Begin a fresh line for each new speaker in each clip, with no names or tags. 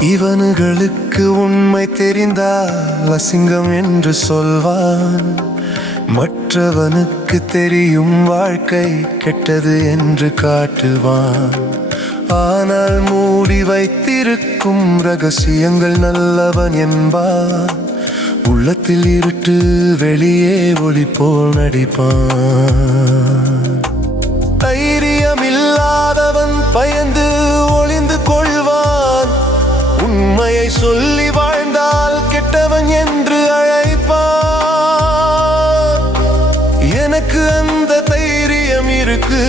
இவனுகளுக்கு உண்மை தெரிந்தால் அசிங்கம் என்று சொல்வான். மற்றவனுக்கு தெரியும் வாழ்க்கை கெட்டது என்று காட்டுவான். ஆனால் மூடி வைத்திருக்கும் ரகசியங்கள் நல்லவன் என்பான். உள்ளத்தில் இருட்டு வெளியே ஒளி போல் நடிப்பான். தைரியமில்லாதவன் பயந்து உண்மையை சொல்லி வாழ்ந்தால் கெட்டவன் என்று அழைப்பார். எனக்கு அந்த தைரியம் இருக்கு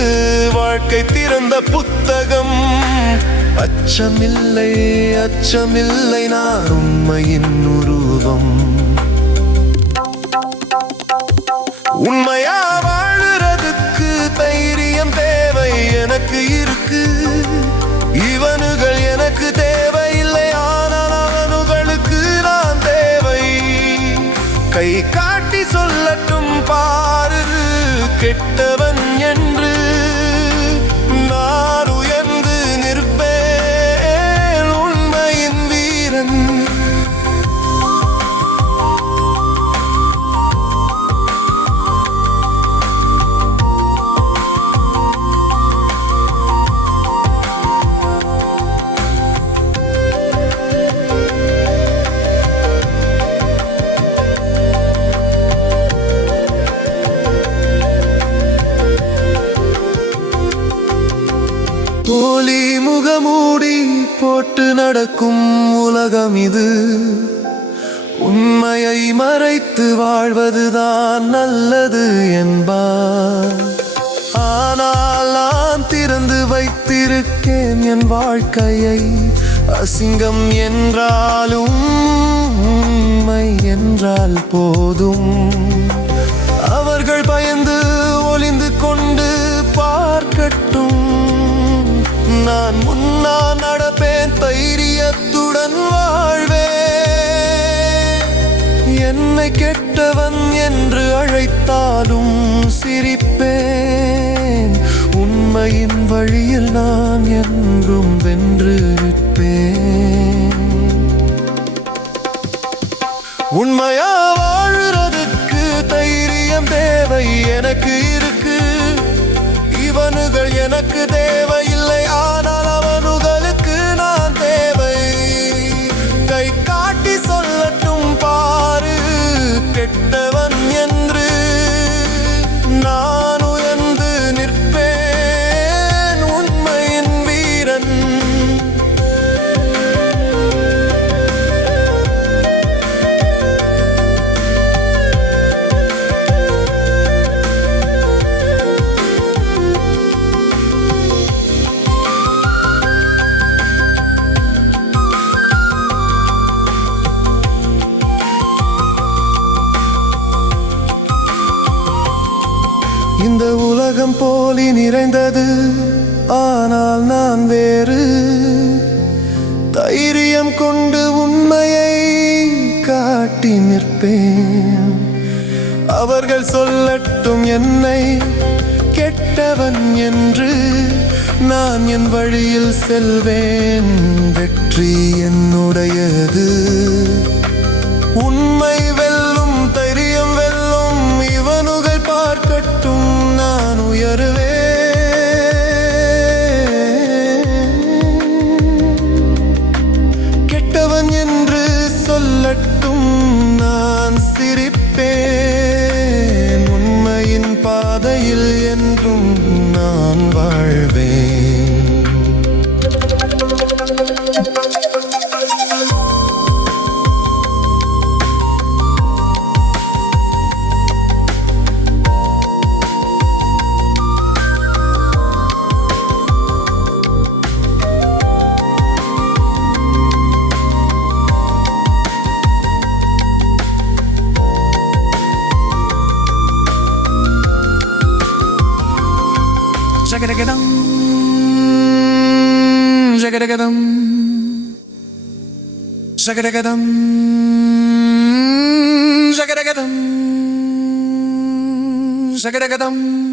வாழ்க்கை திறந்த புத்தகம். அச்சமில்லை அச்சமில்லை நான் உண்மையின் உருவம். முகமூடி போட்டு நடக்கும் உலகம் இது உண்மையை மறைத்து வாழ்வதுதான் நல்லது என்பார். ஆனால் நான் திறந்து வைத்திருக்கேன் என் வாழ்க்கையை. அசிங்கம் என்றாலும் உண்மை என்றால் போதும். கெட்டவன் என்று அழைத்தாலும் சிரிப்பேன். உண்மையின் வழியில் நான் என்றும் வென்று நிற்பேன் உண்மையா வாழ்றதுக்கு தைரியம் தேவை எனக்கு இருக்கு. இவனுகள் எனக்கு தேவையில்லை ஆனால் இந்த உலகம் போலி நிறைந்தது ஆனால் நான் வேறு. தைரியம் கொண்டு உண்மையை காட்டி நிற்பேன். அவர்கள் சொல்லட்டும் என்னை கெட்டவன் என்று. நான் என் வழியில் செல்வேன் வெற்றி என்னுடையது. உண்மை வெல்லும்
Shagadagadum, shagadagadum, shagadagadum, shagadagadum, shagadagadum.